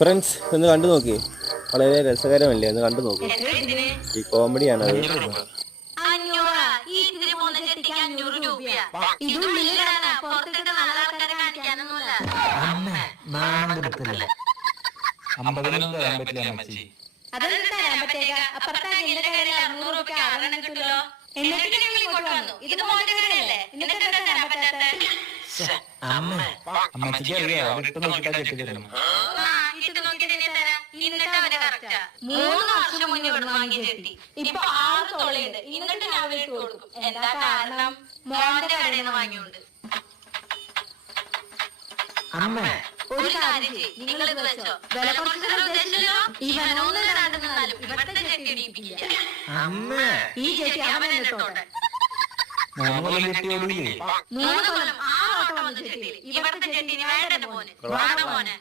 Friends ഒന്ന് കണ്ടു നോക്കി, വളരെ രസകരമല്ലേ? ഒന്ന് കണ്ടു നോക്കി, ഈ കോമഡിയാണ് അത്. ഒരു കാര്യം നിങ്ങൾ ഇത് വെച്ചോ, വില കുറച്ച് ഉദ്ദേശിച്ചല്ലോ. ഇവനൊന്നും രണ്ടെന്നാലും ഇവിടുത്തെ ചെട്ടി ഇടിയിപ്പിക്കില്ല. ഈ ചെട്ടി അവൻ ഇട്ടോട്ടെ. 3 കൊല്ലം 6 ഓട്ടം വന്ന ചെട്ടിയിൽ ഇവിടുത്തെ ചെട്ടി വേണ്ട മോനെ.